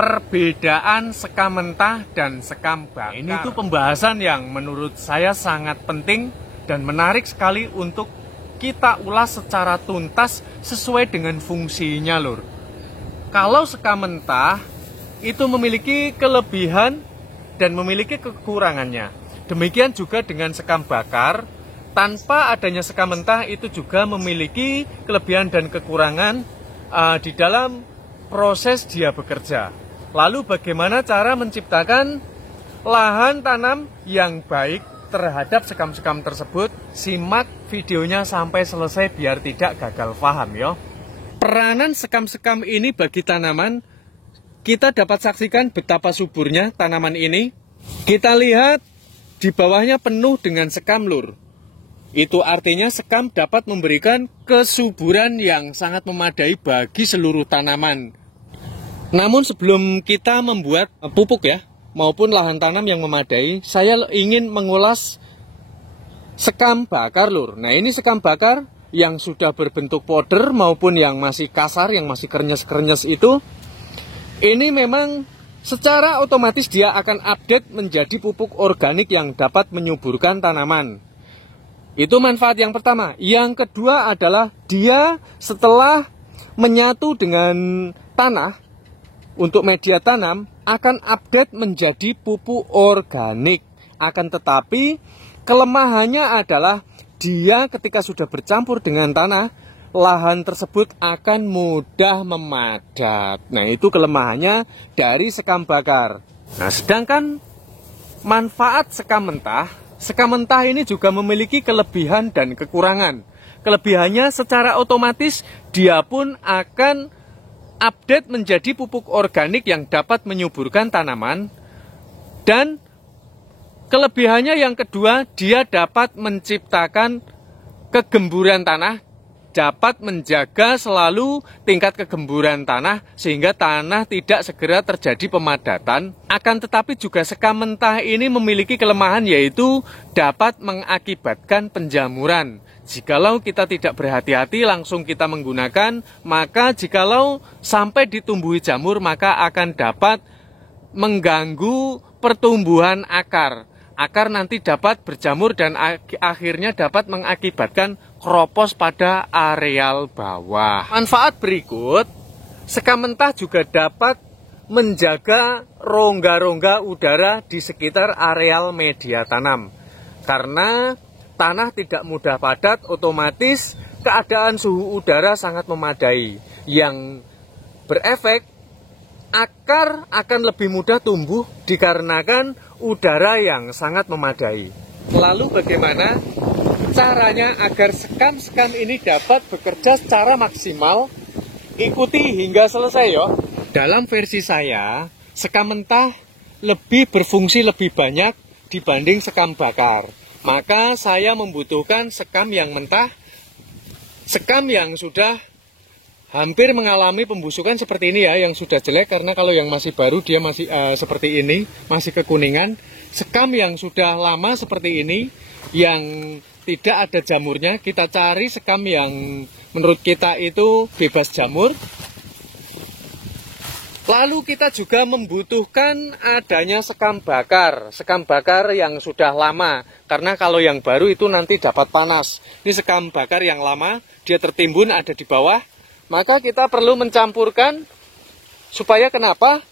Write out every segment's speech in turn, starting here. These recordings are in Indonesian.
Perbedaan sekam mentah dan sekam bakar. Ini tuh pembahasan yang menurut saya sangat penting dan menarik sekali untuk kita ulas secara tuntas sesuai dengan fungsinya, lur. Kalau sekam mentah itu memiliki kelebihan dan memiliki kekurangannya. Demikian juga dengan sekam bakar. Tanpa adanya sekam mentah itu juga memiliki kelebihan dan kekurangan di dalam proses dia bekerja. Lalu bagaimana cara menciptakan lahan tanam yang baik terhadap sekam-sekam tersebut? Simak videonya sampai selesai biar tidak gagal paham ya. Peranan sekam-sekam ini bagi tanaman, kita dapat saksikan betapa suburnya tanaman ini. Kita lihat di bawahnya penuh dengan sekam, lur. Itu artinya sekam dapat memberikan kesuburan yang sangat memadai bagi seluruh tanaman. Namun sebelum kita membuat pupuk ya, maupun lahan tanam yang memadai, saya ingin mengulas sekam bakar, lur. Nah, ini sekam bakar yang sudah berbentuk powder maupun yang masih kasar, yang masih krenyes-krenyes itu. Ini memang secara otomatis dia akan update menjadi pupuk organik yang dapat menyuburkan tanaman. Itu manfaat yang pertama. Yang kedua adalah dia setelah menyatu dengan tanah untuk media tanam akan update menjadi pupuk organik. Akan tetapi kelemahannya adalah dia ketika sudah bercampur dengan tanah, lahan tersebut akan mudah memadat. Nah, itu kelemahannya dari sekam bakar. Nah, sedangkan manfaat sekam mentah ini juga memiliki kelebihan dan kekurangan. Kelebihannya secara otomatis dia pun akan update menjadi pupuk organik yang dapat menyuburkan tanaman. Dan kelebihannya yang kedua, dia dapat menciptakan kegemburan tanah, dapat menjaga selalu tingkat kegemburan tanah sehingga tanah tidak segera terjadi pemadatan. Akan tetapi juga sekam mentah ini memiliki kelemahan, yaitu dapat mengakibatkan penjamuran. Jikalau kita tidak berhati-hati langsung kita menggunakan, maka jikalau sampai ditumbuhi jamur maka akan dapat mengganggu pertumbuhan akar. Akar nanti dapat berjamur dan akhirnya dapat mengakibatkan kropos pada areal bawah. Manfaat berikut, sekam mentah juga dapat menjaga rongga-rongga udara di sekitar areal media tanam. Karena tanah tidak mudah padat, otomatis keadaan suhu udara sangat memadai. Yang berefek, akar akan lebih mudah tumbuh dikarenakan udara yang sangat memadai. Lalu bagaimana caranya agar sekam-sekam ini dapat bekerja secara maksimal? Ikuti hingga selesai ya. Dalam versi saya, sekam mentah lebih berfungsi lebih banyak dibanding sekam bakar. Maka saya membutuhkan sekam yang mentah, sekam yang sudah hampir mengalami pembusukan seperti ini ya, yang sudah jelek, karena kalau yang masih baru dia masih seperti ini, masih kekuningan. Sekam yang sudah lama seperti ini, yang tidak ada jamurnya, kita cari sekam yang menurut kita itu bebas jamur. Lalu kita juga membutuhkan adanya sekam bakar yang sudah lama. Karena kalau yang baru itu nanti dapat panas. Ini sekam bakar yang lama, dia tertimbun ada di bawah. Maka kita perlu mencampurkan supaya kenapa?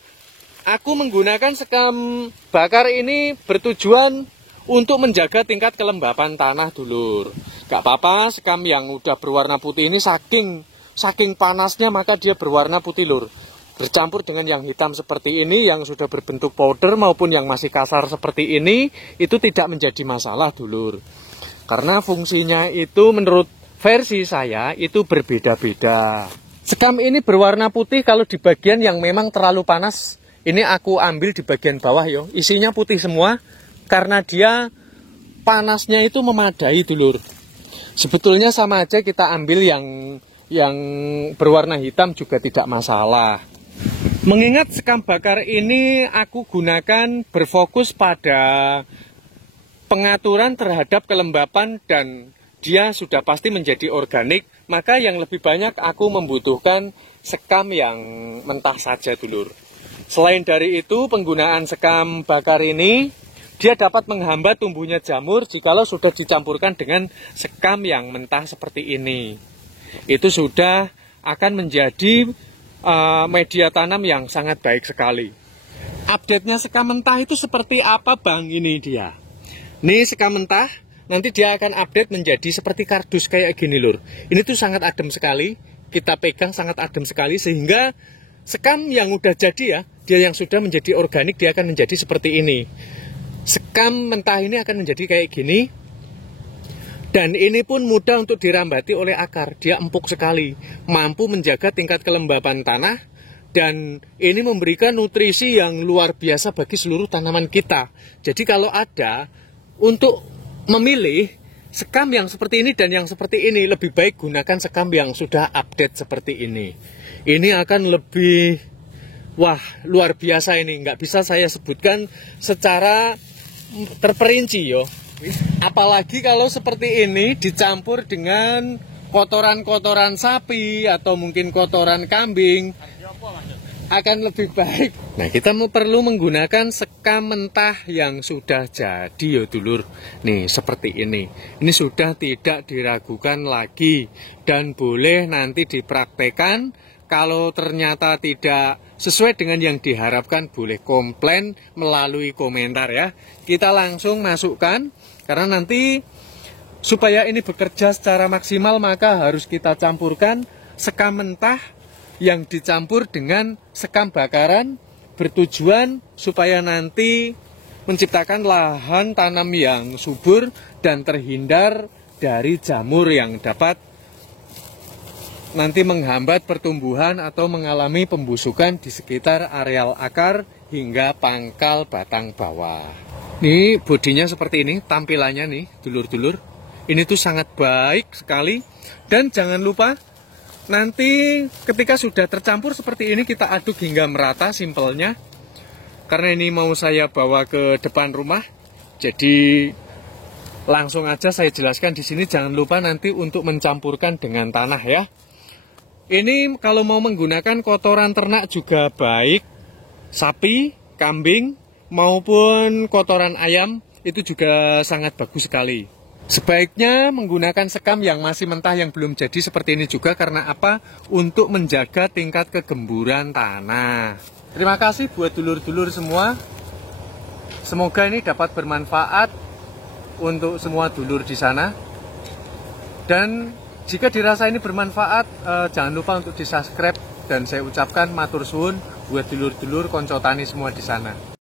Aku menggunakan sekam bakar ini bertujuan untuk menjaga tingkat kelembapan tanah, dulur. Gak apa-apa, sekam yang udah berwarna putih ini saking panasnya maka dia berwarna putih, lur. Bercampur dengan yang hitam seperti ini, yang sudah berbentuk powder maupun yang masih kasar seperti ini, itu tidak menjadi masalah, dulur. Karena fungsinya itu menurut versi saya itu berbeda-beda. Sekam ini berwarna putih kalau di bagian yang memang terlalu panas. Ini aku ambil di bagian bawah yo, isinya putih semua karena dia panasnya itu memadai, dulur. Sebetulnya sama aja kita ambil yang berwarna hitam juga tidak masalah. Mengingat sekam bakar ini aku gunakan berfokus pada pengaturan terhadap kelembapan dan dia sudah pasti menjadi organik, maka yang lebih banyak aku membutuhkan sekam yang mentah saja, dulur. Selain dari itu, penggunaan sekam bakar ini dia dapat menghambat tumbuhnya jamur jikalau sudah dicampurkan dengan sekam yang mentah seperti ini. Itu sudah akan menjadi media tanam yang sangat baik sekali. Update-nya sekam mentah itu seperti apa, Bang? Ini dia. Nih sekam mentah, nanti dia akan update menjadi seperti kardus kayak gini, Lur. Ini tuh sangat adem sekali. Kita pegang sangat adem sekali sehingga sekam yang udah jadi ya, dia yang sudah menjadi organik, dia akan menjadi seperti ini. Sekam mentah ini akan menjadi kayak gini. Dan ini pun mudah untuk dirambati oleh akar. Dia empuk sekali, mampu menjaga tingkat kelembapan tanah. Dan ini memberikan nutrisi yang luar biasa bagi seluruh tanaman kita. Jadi kalau ada untuk memilih sekam yang seperti ini dan yang seperti ini, lebih baik gunakan sekam yang sudah update seperti ini. Ini akan lebih, wah, luar biasa ini. Nggak bisa saya sebutkan secara terperinci yo. Apalagi kalau seperti ini dicampur dengan kotoran-kotoran sapi atau mungkin kotoran kambing, akan lebih baik. Nah, kita perlu menggunakan sekam mentah yang sudah jadi ya dulur. Nih, seperti ini. Ini sudah tidak diragukan lagi dan boleh nanti dipraktekkan. Kalau ternyata tidak sesuai dengan yang diharapkan, boleh komplain melalui komentar ya. Kita langsung masukkan, karena nanti supaya ini bekerja secara maksimal maka harus kita campurkan sekam mentah yang dicampur dengan sekam bakaran, bertujuan supaya nanti menciptakan lahan tanam yang subur dan terhindar dari jamur yang dapat nanti menghambat pertumbuhan atau mengalami pembusukan di sekitar areal akar hingga pangkal batang bawah. Ini bodinya seperti ini, tampilannya nih dulur-dulur. Ini tuh sangat baik sekali. Dan jangan lupa nanti ketika sudah tercampur seperti ini kita aduk hingga merata simpelnya. Karena ini mau saya bawa ke depan rumah. Jadi langsung aja saya jelaskan di sini, jangan lupa nanti untuk mencampurkan dengan tanah ya. Ini kalau mau menggunakan kotoran ternak juga baik, sapi, kambing, maupun kotoran ayam, itu juga sangat bagus sekali. Sebaiknya menggunakan sekam yang masih mentah yang belum jadi seperti ini juga, karena apa? Untuk menjaga tingkat kegemburan tanah. Terima kasih buat dulur-dulur semua. Semoga ini dapat bermanfaat untuk semua dulur di sana. Dan jika dirasa ini bermanfaat, jangan lupa untuk di-subscribe. Dan saya ucapkan matur suwun buat dulur-dulur konco tani semua di sana.